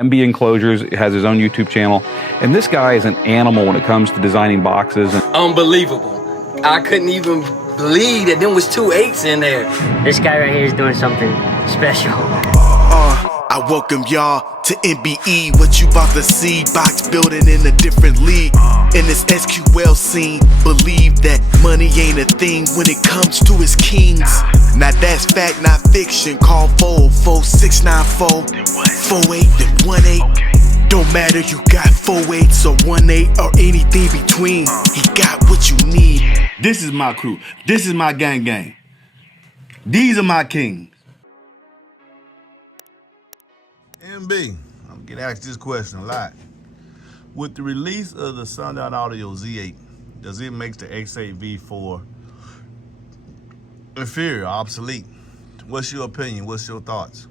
MB Enclosures has his own YouTube channel, and this guy is an animal when it comes to designing boxes. Unbelievable. I couldn't even believe that there was 2 8s in there. This guy right here is doing something special. I welcome y'all to MBE. What you about to see, box building in a different league. In this SQL scene, believe that money ain't a thing when it comes to its kings. Now that's fact, not fiction. Call 44694 48 then 18. Don't matter, you got 4 8s or 1 8 or anything between. He got what you need. This is my crew. This is my gang. These are my kings. MB, I'm gonna get asked this question a lot. With the release of the Sundown Audio Z8, does it make the X8v4 inferior, obsolete? What's your opinion? What's your thoughts?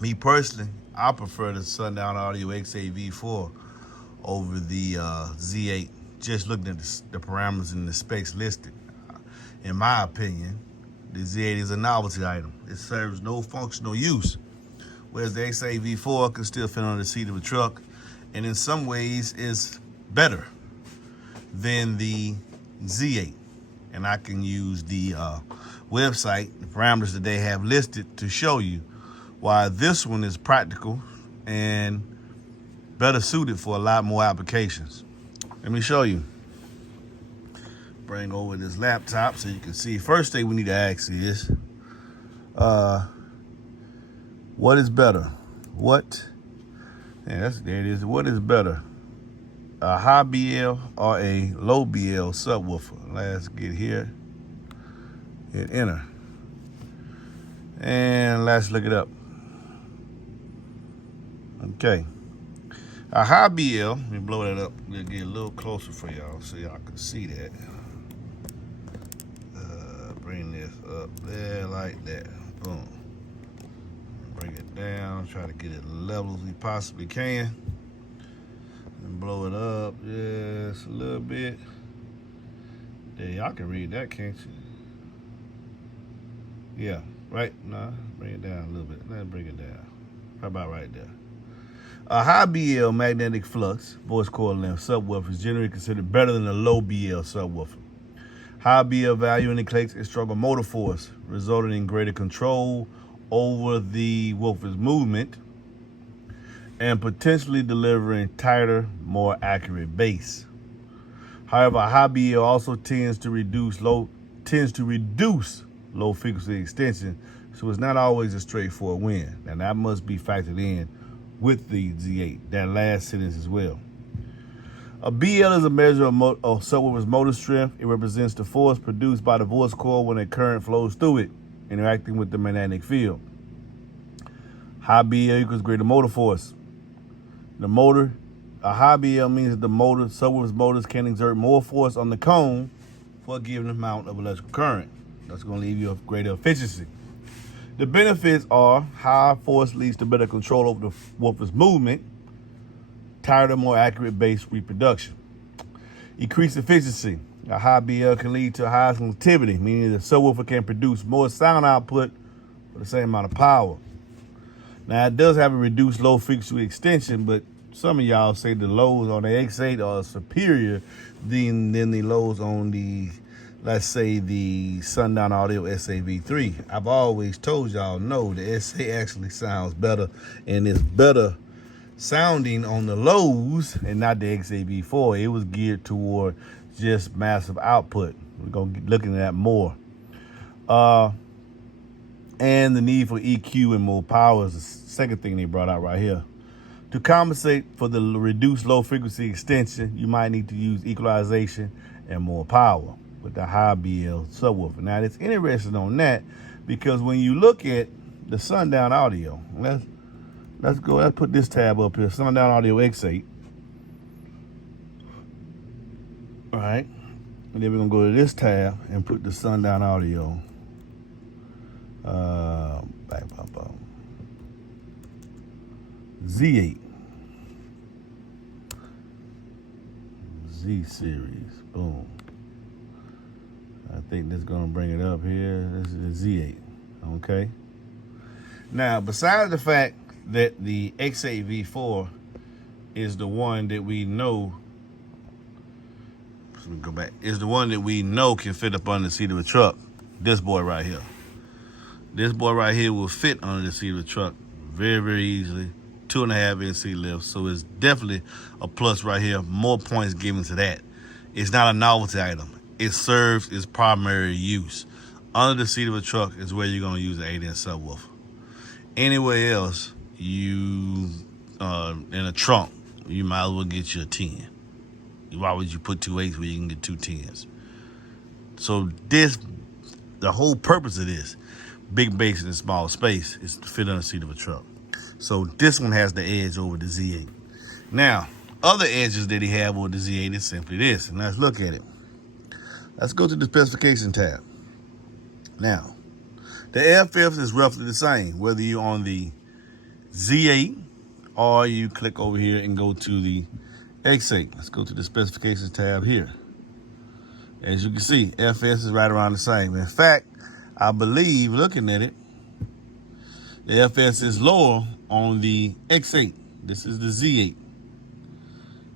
Me personally, I prefer the Sundown Audio X8v4 over the Z8, just looking at the parameters and the specs listed. In my opinion, the Z8 is a novelty item. It serves no functional use, whereas the X8v4 can still fit on the seat of a truck, and in some ways is better than the Z8. And I can use the website, the parameters that they have listed to show you why this one is practical and better suited for a lot more applications. Let me show you. Bring over this laptop so you can see. First thing we need to ask is, what is better? There it is. What is better? A high BL or a low BL subwoofer? Let's get here. Hit enter. And let's look it up. Okay. A high BL, let me blow that up. We'll get a little closer for y'all so y'all can see that. Bring this up there like that. Boom. Bring it down, try to get it level as we possibly can. And blow it up just a little bit. Yeah, y'all can read that, can't you? Yeah, right? Nah, bring it down a little bit. Let's bring it down. How about right there? A high BL magnetic flux, voice coil length subwoofer is generally considered better than a low BL subwoofer. High BL value indicates a stronger motor force, resulting in greater control over the woofer's movement and potentially delivering tighter, more accurate bass. However, a high BL also tends to reduce low frequency extension, so it's not always a straightforward win. And that must be factored in with the Z8, that last sentence as well. A BL is a measure of subwoofer's motor strength. It represents the force produced by the voice coil when a current flows through it, interacting with the magnetic field. High BL equals greater motor force. A high BL means that the subwoofer's motors can exert more force on the cone for a given amount of electrical current. That's going to leave you a greater efficiency. The benefits are high force leads to better control over the woofer's movement, tighter, more accurate bass reproduction. Increased efficiency. A high BL can lead to high sensitivity, meaning the subwoofer can produce more sound output for the same amount of power. Now, it does have a reduced low frequency extension, but some of y'all say the lows on the X8 are superior than the lows on the, let's say, the Sundown Audio S8v3. I've always told y'all, no, the S8 actually sounds better, and it's better sounding on the lows and not the X8v4. It was geared toward just massive output. We're going to be looking at that more. And the need for EQ and more power is the second thing they brought out right here. To compensate for the reduced low frequency extension, you might need to use equalization and more power with the high BL subwoofer. Now, it's interesting on that because when you look at the Sundown Audio, let's put this tab up here, Sundown Audio X8. All right, and then we're gonna go to this tab and put the Sundown Audio Z8. Z series, boom. I think that's gonna bring it up here. This is the Z8, okay? Now, besides the fact that the X8v4 is the one that we know. Let me go back. Is the one that we know can fit up under the seat of a truck. This boy right here. This boy right here will fit under the seat of a truck very, very easily. 2.5 inch seat lift. So it's definitely a plus right here. More points given to that. It's not a novelty item. It serves its primary use. Under the seat of a truck is where you're going to use an 8-inch subwoofer. Anywhere else, you in a trunk, you might as well get you a 10. Why would you put 2 8s where you can get 2 10s? So this, the whole purpose of this, big bass in a small space, is to fit on the seat of a truck. So this one has the edge over the Z8. Now, other edges that he have over the Z8 is simply this, and let's look at it. Let's go to the specification tab. Now, the airfifth is roughly the same, whether you're on the Z8 or you click over here and go to the X8. Let's go to the specifications tab here. As you can see, FS is right around the same. In fact, I believe, looking at it, the FS is lower on the X8. This is the Z8.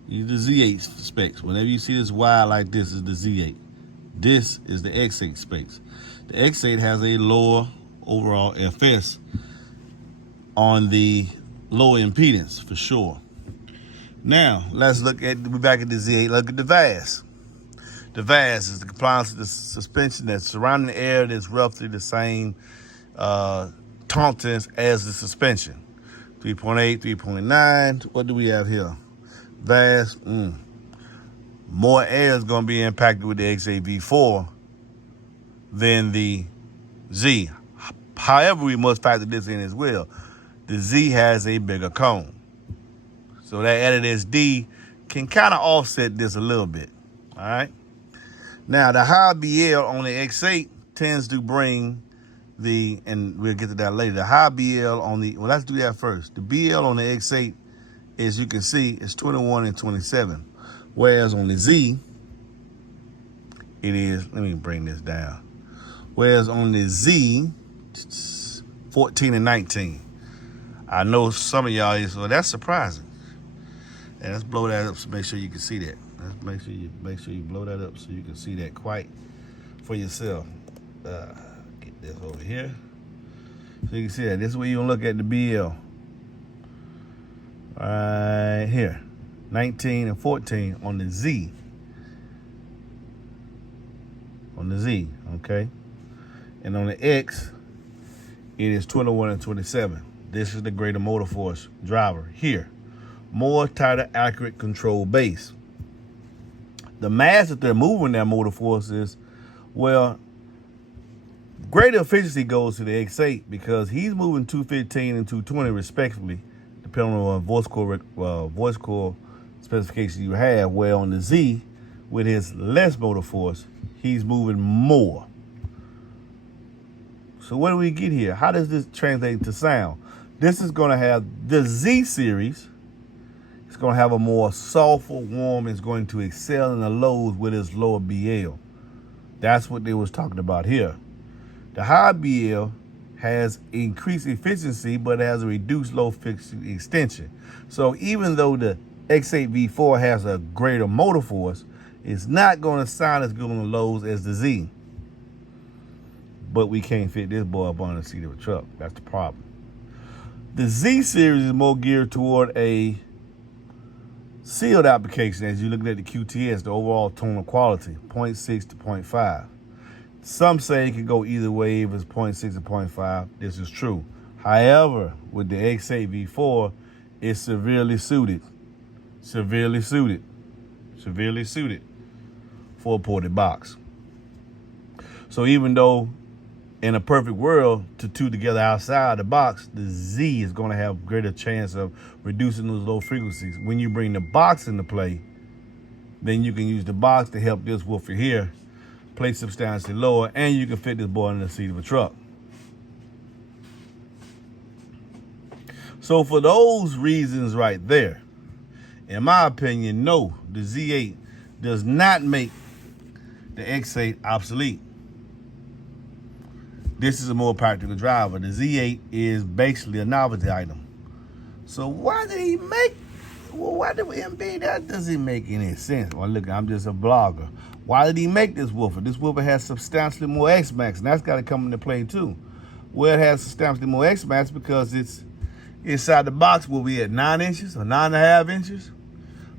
These are the Z8 specs. Whenever you see this Y like this, is the Z8. This is the X8 specs. The X8 has a lower overall FS on the lower impedance for sure. Now, let's look at, we're back at the Z8, look at the VAS. The VAS is the compliance of the suspension that's surrounding the air that's roughly the same tauntance as the suspension. 3.8, 3.9, what do we have here? VAS, more air is going to be impacted with the X8v4 than the Z. However, we must factor this in as well. The Z has a bigger cone. So that added SD can kind of offset this a little bit, all right? Now, the high BL on the X8 tends to bring the, and we'll get to that later, the high BL on the, well, let's do that first. The BL on the X8, as you can see, is 21 and 27. Whereas on the Z, it is, let me bring this down. Whereas on the Z, it's 14 and 19. I know some of y'all is, well, that's surprising. And let's blow that up so make sure you can see that. Let's make sure you blow that up so you can see that quite for yourself. Get this over here. So you can see that. This is where you're gonna look at the BL. Right here. 19 and 14 on the Z. On the Z, okay? And on the X, it is 21 and 27. This is the greater motor force driver here. More tighter, accurate control base. The mass that they're moving that motor force is, well, greater efficiency goes to the X8 because he's moving 215 and 220 respectively, depending on voice core specification you have. Where on the Z, with his less motor force, he's moving more. So what do we get here? How does this translate to sound? This is going to have the Z series. It's going to have a more soulful, warm. It's going to excel in the lows with its lower BL. That's what they was talking about here. The high BL has increased efficiency, but it has a reduced low fixed extension. So even though the X8v4 has a greater motor force, it's not going to sound as good on the lows as the Z. But we can't fit this boy up on the seat of a truck. That's the problem. The Z series is more geared toward a sealed application as you're looking at the QTS, the overall tonal quality, 0.6 to 0.5. Some say it could go either way if it's 0.6 to 0.5. This is true. However, with the X8v4, it's severely suited for a ported box. So even though in a perfect world, to two together outside the box, the Z is going to have greater chance of reducing those low frequencies. When you bring the box into play, then you can use the box to help this woofer here play substantially lower, and you can fit this boy in the seat of a truck. So for those reasons right there, in my opinion, no, the Z8 does not make the X8 obsolete. This is a more practical driver. The Z8 is basically a novelty item. So why did he make, well, why did MB, that doesn't make any sense. Well, look, I'm just a blogger. Why did he make this woofer? This woofer has substantially more X-Max, and that's got to come into play too. Well, it has substantially more X-Max because it's inside the box will be at 9 inches or 9.5 inches.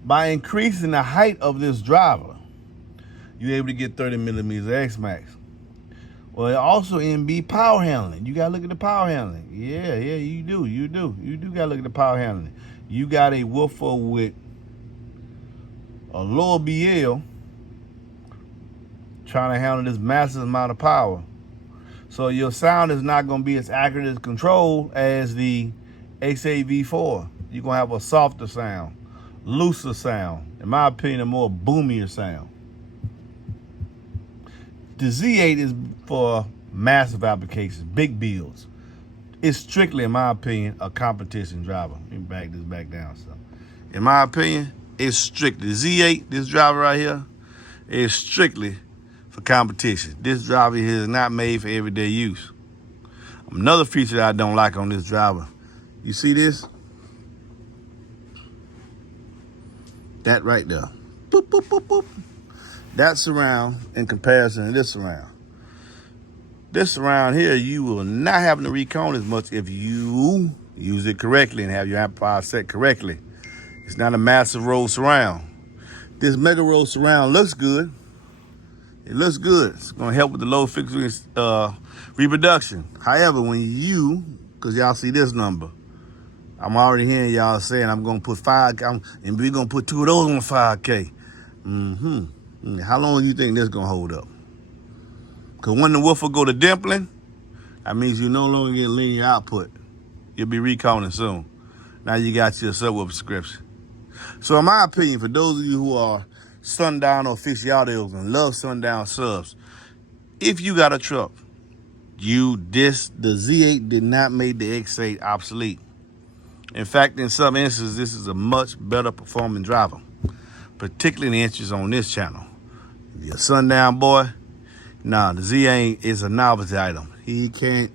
By increasing the height of this driver, you're able to get 30 millimeters of X-Max. Well, it also MB power handling. You gotta look at the power handling. Yeah, you do gotta look at the power handling. You got a woofer with a lower BL trying to handle this massive amount of power. So your sound is not gonna be as accurate as control as the X8v4. You're gonna have a softer sound, looser sound. In my opinion, a more boomier sound. The Z8 is for massive applications, big builds. It's strictly, in my opinion, a competition driver. Let me back this back down. So, in my opinion, it's strictly the Z8. This driver right here is strictly for competition. This driver here is not made for everyday use. Another feature that I don't like on this driver, you see this? That right there. Boop, boop, boop, boop. That surround in comparison to this surround. This surround here, you will not have to recone as much if you use it correctly and have your amplifier set correctly. It's not a massive roll surround. This mega roll surround looks good. It looks good. It's gonna help with the low frequency reproduction. However, when you, cause y'all see this number, I'm already hearing y'all saying I'm gonna put 5K, and we're gonna put 2 of those on 5K. How long do you think this gonna hold up? Cause when the woofer go to dimpling, that means you no longer get linear output. You'll be reconing soon. Now you got your subwoofer subscription. So in my opinion, for those of you who are Sundown aficionados and love Sundown subs, if you got a truck, the Z8 did not make the X8 obsolete. In fact, in some instances, this is a much better performing driver, particularly in the inches on this channel. If you're a Sundown boy, nah, the Z8 is a novelty item. He can't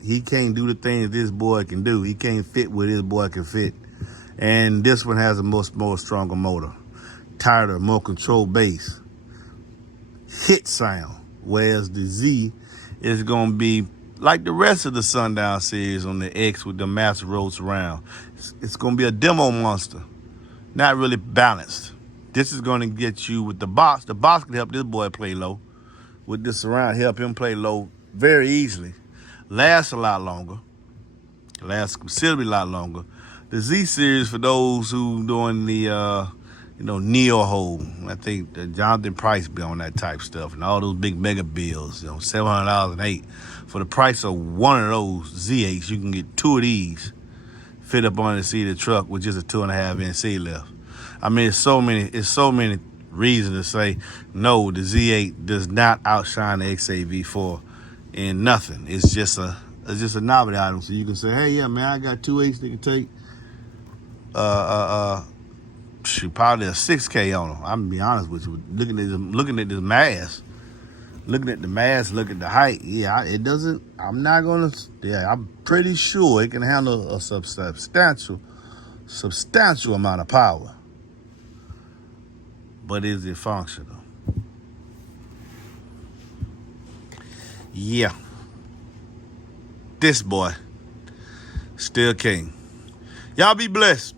do the things this boy can do. He can't fit what this boy can fit. And this one has a much more stronger motor, tighter, more controlled bass, hit sound. Whereas the Z is gonna be like the rest of the Sundown series on the X with the massive roll surround. It's gonna be a demo monster, not really balanced. This is gonna get you with the box. The box can help this boy play low. With this surround, help him play low very easily. Lasts a lot longer. Lasts considerably a lot longer. The Z series, for those who doing the neo hole, I think Jonathan Price be on that type stuff, and all those big mega bills, $700 and 8. For the price of one of those Z8s, you can get 2 of these fit up on the seat of the truck with just a 2.5 inch seat lift. I mean, it's so many reasons to say no. The Z8 does not outshine the X8v4 in nothing. It's just a novelty item. So you can say, hey, yeah, man, I got 2.8s that can take probably a 6K on them. I'm gonna be honest with you. Looking at this mass, look at the height. Yeah, it doesn't. I'm pretty sure it can handle a substantial amount of power. But is it functional? Yeah. This boy, still king. Y'all be blessed.